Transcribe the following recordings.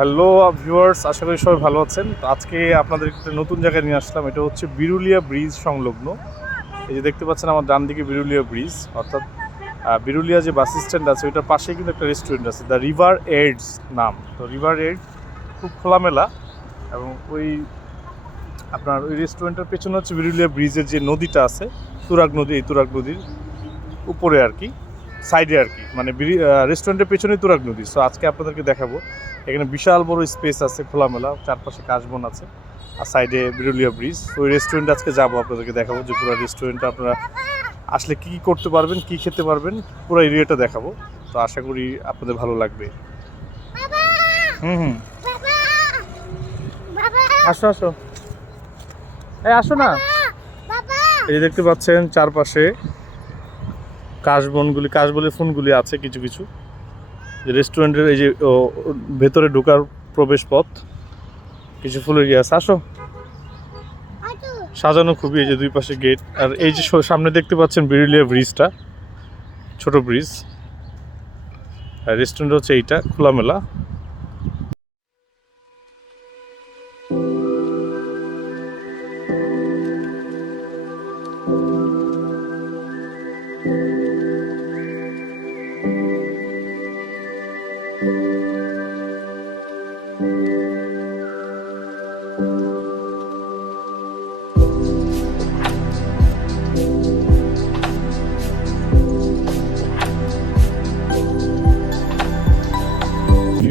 Hello viewers আশা করি সবাই ভালো আছেন। তো আজকে আপনাদের একটা নতুন জায়গায় নিয়ে আসলাম। এটা হচ্ছে বিরুলিয়া ব্রিজ সংলগ্ন। এই যে দেখতে পাচ্ছেন আমার ডান দিকে বিরুলিয়া ব্রিজ, অর্থাৎ বিরুলিয়া যে বাস স্ট্যান্ড আছে, ওইটার পাশেই কিন্তু একটা রেস্টুরেন্ট আছে দ্য রিভার এডস নাম। তো রিভার এড খুব খোলামেলা এবং ওই আপনার ওই রেস্টুরেন্টের পেছনে হচ্ছে বিরুলিয়া ব্রিজের যে নদীটা আছে, তুরাগ নদী, এই তুরাগ নদীর উপরে আর কি। সাইডে আর কি। মানে রেস্টুরেন্টের পেছনেই তুরাগ নদী। সো আজকে আপনাদেরকে দেখাবো। এখানে বিশাল বড় স্পেস আছে খোলামেলা। চারপাশে কাশবন আছে আর সাইডে বিরুলিয়া ব্রিজ ওই রেস্টুরেন্টে আজকে যাব আপনাদেরকে দেখাবো যে পুরো রেস্টুরেন্টটা আপনারা আসলে কী কী করতে পারবেন কী খেতে পারবেন পুরো এরিয়াটা দেখাবো। তো আশা করি আপনাদের ভালো লাগবে। হুম হুম। আসো আসো। এই আসো না। এই দেখতে পাচ্ছেন চারপাশে কাশবনগুলি কাশবনের ফোনগুলি আছে কিছু কিছু। রেস্টুরেন্টের এই যে ভেতরে ঢোকার প্রবেশ পথ কিছু ফুলের গাছ আসো। সাজানো খুবই এই যে দুই পাশে গেট। আর এই যে সামনে দেখতে পাচ্ছেন বিরুলিয়া ব্রিজটা ছোট ব্রিজ। আর রেস্টুরেন্ট হচ্ছে এইটা খোলামেলা।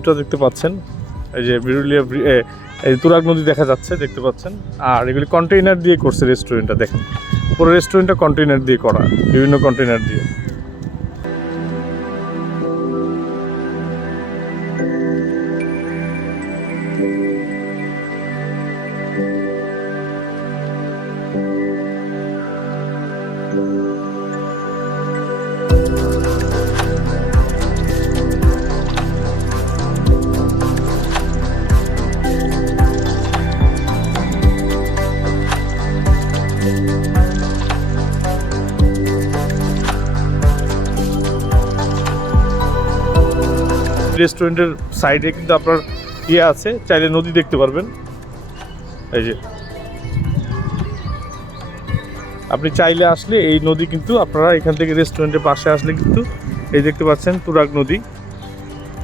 ভিউটা দেখতে পাচ্ছেন। এই যে বিরুলিয়া ব্রি- এই তুরাগ নদী দেখা যাচ্ছে, দেখতে পাচ্ছেন। আর এগুলি কন্টেইনার দিয়ে করছে রেস্টুরেন্টটা দেখেন। পুরো রেস্টুরেন্টটা কন্টেইনার দিয়ে করা, বিভিন্ন কন্টেইনার দিয়ে। রেস্টুরেন্টের সাইডে কিন্তু আপনার ইয়ে আছে, চাইলে নদী দেখতে পারবেন। এই যে। আপনি চাইলে আসলে এই নদী কিন্তু আপনারা এখান থেকে রেস্টুরেন্টের পাশে আসলে কিন্তু এই দেখতে পাচ্ছেন তুরাগ নদী।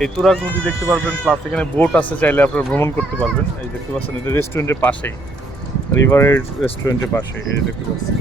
এই তুরাগ নদী দেখতে পারবেন প্লাস এখানে বোট আছে, চাইলে আপনারা ভ্রমণ করতে পারবেন। এই দেখতে পাচ্ছেন, এটা রেস্টুরেন্টের পাশেই। রিভারের রেস্টুরেন্টের পাশে এই দেখতে পাচ্ছেন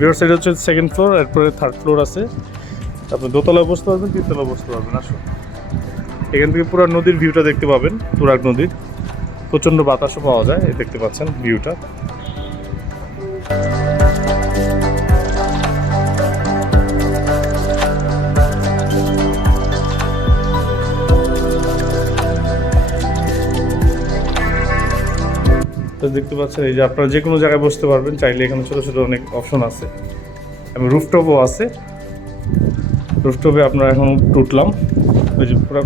ভিউয়ার সাইড হচ্ছে সেকেন্ড ফ্লোর এরপরে থার্ড ফ্লোর আছে। আপনি দোতলায় বসতে পারবেন, তিনতলায় বসতে পারবেন, আসুন। এখান থেকে পুরো নদীর ভিউটা দেখতে পাবেন, তুরাগ নদীর। প্রচণ্ড বাতাসও পাওয়া যায় দেখতে পাচ্ছেন ভিউটা তো দেখতে পাচ্ছেন, এই যে আপনারা যে কোনো জায়গায় বসতে পারবেন, চাইলে এখানে ছোটো ছোটো অনেক অপশন আছে। এবং রুফটপও আছে। রুফটপে আপনারা এখন টুটলাম ওই যে পুরো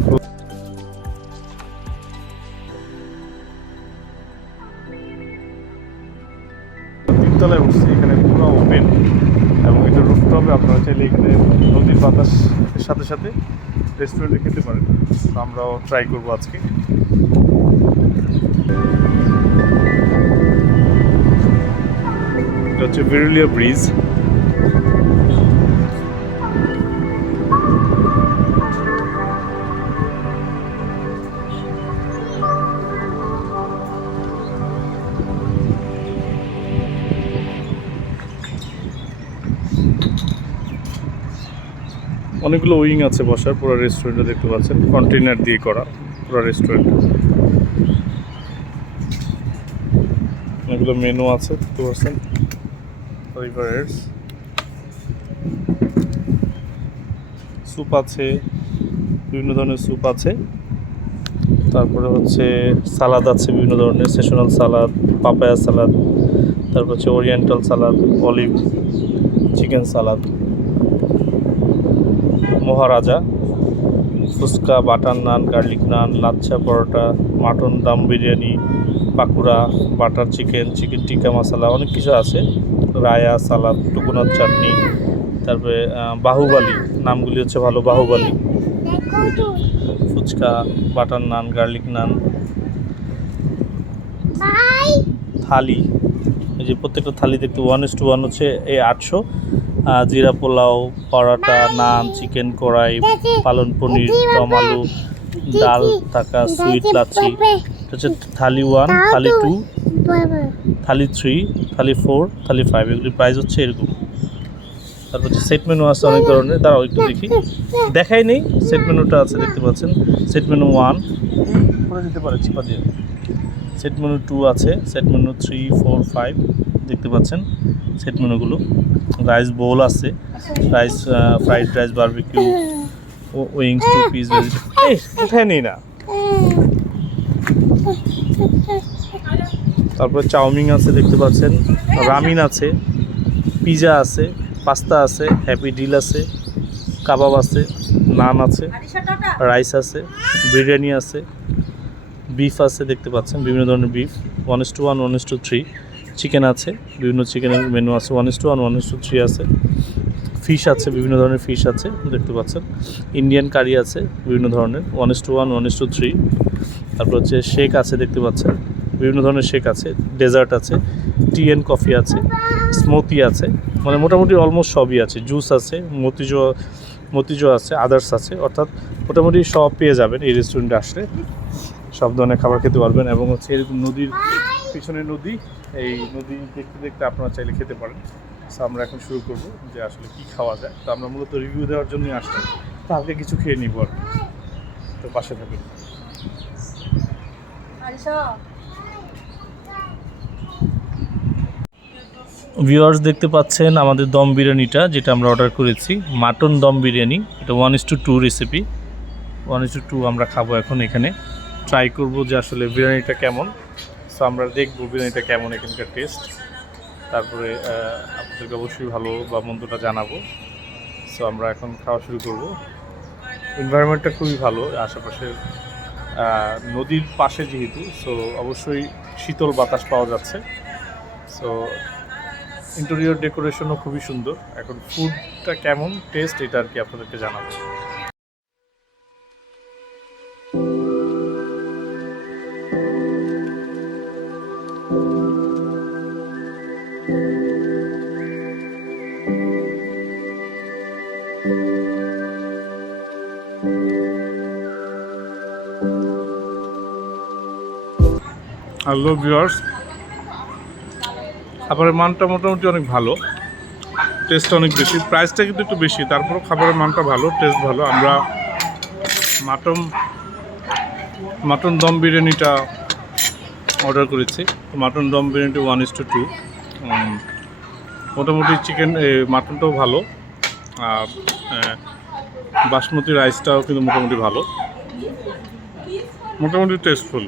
এখানে পুরো ওপেন এবং এটা রুফটপে আপনারা চাইলে এখানে নদীর বাতাসের সাথে সাথে রেস্টুরেন্টে খেতে পারেন। আমরাও ট্রাই করব আজকে। হচ্ছে বিরুলিয়া ব্রিজ। অনেকগুলো উইং আছে বসার, পুরো রেস্টুরেন্টে দেখতে পাচ্ছেন। কন্টেনার দিয়ে করা, পুরো রেস্টুরেন্ট অনেকগুলো মেনু আছে, দেখতে পাচ্ছেন। স্যুপ আছে, বিভিন্ন ধরনের স্যুপ আছে। তারপরে হচ্ছে সালাদ আছে, বিভিন্ন ধরনের সেশনাল সালাদ পাপায়া সালাদ তারপর হচ্ছে oriental salad olive chicken salad Maharaja, fuchka, butter naan garlic naan, lachha paratha, mutton, dum biryani, pakora, butter chicken chicken tikka masala অনেক কিছু আছে। রায়া সালাদ টুকুনার চাটনি তারপরে বাহুবালি নামগুলি হচ্ছে ভালো বাহুবালি। ফুচকা বাটার নান গার্লিক নান থালি এই যে প্রত্যেকটা থালি দেখতে ওয়ান ইস টু ওয়ান হচ্ছে এই আটশো। জিরা পোলাও পরাটা নান চিকেন কড়াই পালন পনির দম আলু ডাল থাকা সুইট লাচ্ছি। এটা হচ্ছে thali one thali two thali three thali four thali five এগুলি প্রাইস হচ্ছে এরকম। তারপর হচ্ছে সেট মেনু আছে অনেক ধরনের, দাঁড়াও একটু দেখি। দেখাই নেই সেট মেনুটা আছে, দেখতে পাচ্ছেন। সেট মেনু ওয়ান করে দিতে পারে চিপা দিয়ে। সেট মেনু টু আছে set menu three four five দেখতে পাচ্ছেন সেট মেনুগুলো রাইস বোল আছে rice fried rice barbecue wings two piece vegetable উঠায় নেই না। তারপর চাউমিন আছে দেখতে পাচ্ছেন রামিন আছে পিজা আছে পাস্তা আছে হ্যাপি ডিল আছে কাবাব আছে নান আছে রাইস আছে বিরিয়ানি আছে বিফ আছে দেখতে পাচ্ছেন বিভিন্ন ধরনের beef one is to one one is to three chicken আছে বিভিন্ন চিকেনের মেনু আছে one is to one one is to three আছে ফিশ আছে বিভিন্ন ধরনের ফিশ আছে দেখতে পাচ্ছেন ইন্ডিয়ান কারি আছে বিভিন্ন ধরনের one is to one one is to three তারপর হচ্ছে শেক আছে দেখতে পাচ্ছেন বিভিন্ন ধরনের শেক আছে, ডেজার্ট আছে, টি অ্যান্ড কফি আছে স্মুতি আছে মানে মোটামুটি অলমোস্ট সবই আছে, জুস আছে মতিজো মতিজো আছে, আদার্স আছে, অর্থাৎ মোটামুটি সব পেয়ে যাবেন এই রেস্টুরেন্টে আসলে। সব ধরনের খাবার খেতে পারবেন এবং হচ্ছে এরকম নদীর পিছনে নদী, এই নদী দেখতে দেখতে আপনারা চাইলে খেতে পারেন। তো আমরা এখন শুরু করব যে আসলে কি খাওয়া যায়। তো আমরা মূলত রিভিউ দেওয়ার জন্যই আসলাম তো আগে কিছু খেয়ে নিব আর। তো পাশে থাকুন। ভিউয়ার্স দেখতে পাচ্ছেন আমাদের দম বিরিয়ানিটা, যেটা আমরা অর্ডার করেছি। মাটন দম বিরিয়ানি, এটা one is to two recipe one is to two আমরা খাব এখন এখানে। ট্রাই করব যে আসলে বিরিয়ানিটা কেমন। সো আমরা দেখব বিরিয়ানিটা কেমন, এখানকার টেস্ট তারপরে আপনাদেরকে অবশ্যই ভালো বা মন্দটা জানাব। সো আমরা এখন খাওয়া শুরু করব। এনভায়রনমেন্টটা খুবই ভালো আশেপাশে নদীর পাশে যেহেতু। সো অবশ্যই শীতল বাতাস পাওয়া যাচ্ছে। সো ইন্টেরিয়র ডেকোরেশনও খুবই সুন্দর। এখন ফুডটা কেমন? টেস্ট এটা আর কি আপনাদেরকে জানাব। হ্যালো ভিউয়ার্স খাবারের মানটা মোটামুটি অনেক ভালো। টেস্ট অনেক বেশি। প্রাইসটা কিন্তু একটু বেশি, তারপরও খাবারের মানটা ভালো টেস্ট ভালো। আমরা মাটন মাটন দম বিরিয়ানিটা অর্ডার করেছি। মাটন দম বিরিয়ানিটি ওয়ান ইস টু টু মোটামুটি চিকেন মাটনটাও ভালো। আর বাসমতি রাইসটাও কিন্তু মোটামুটি ভালো। মোটামুটি টেস্টফুল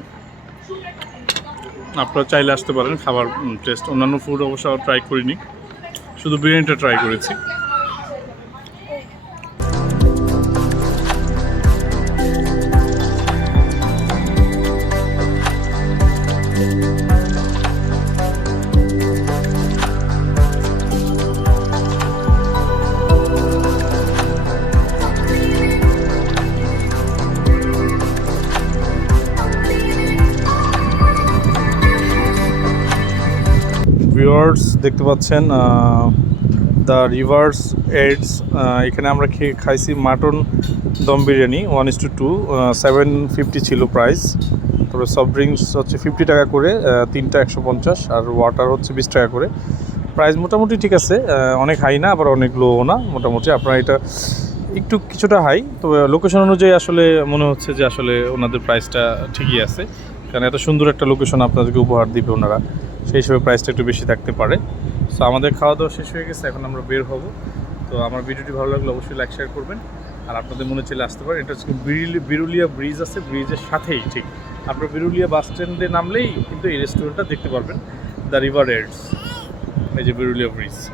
আপনারা চাইলে আসতে পারেন, খাবার টেস্ট অন্যান্য ফুড অবশ্য ট্রাই করিনি। শুধু বিরিয়ানিটা ট্রাই করেছি। ভিউয়ার্স দেখতে পাচ্ছেন দ্য রিভার্স এডস এখানে আমরা খেয়ে খাইছি mutton dum biryani one is to two seven fifty ছিল প্রাইস তারপরে সফট ড্রিঙ্কস হচ্ছে ফিফটি টাকা করে তিনটা একশো পঞ্চাশ, আর ওয়াটার হচ্ছে বিশ টাকা করে। প্রাইস মোটামুটি ঠিক আছে অনেক হাই না, আবার অনেক লোও না, মোটামুটি আপনারা এটা একটু কিছুটা হাই তবে লোকেশন অনুযায়ী আসলে মনে হচ্ছে যে আসলে ওনাদের প্রাইসটা ঠিকই আছে। কারণ এত সুন্দর একটা লোকেশন আপনাদেরকে উপহার দিবে ওনারা। সেই হিসেবে প্রাইসটা একটু বেশি থাকতে পারে। সো আমাদের খাওয়া দাওয়া শেষ হয়ে গেছে, এখন আমরা বের হব। তো আমার ভিডিওটি ভালো লাগলে অবশ্যই লাইক শেয়ার করবেন। আর আপনাদের মনে চলে আসতে পারেন। এটা হচ্ছে বিরুলি- বিরুলিয়া ব্রিজ আছে ব্রিজের সাথেই ঠিক। আপনার বিরুলিয়া বাস স্ট্যান্ডে নামলেই কিন্তু এই রেস্টুরেন্টটা দেখতে পারবেন। দ্য রিভার এডস এই যে বিরুলিয়া ব্রিজ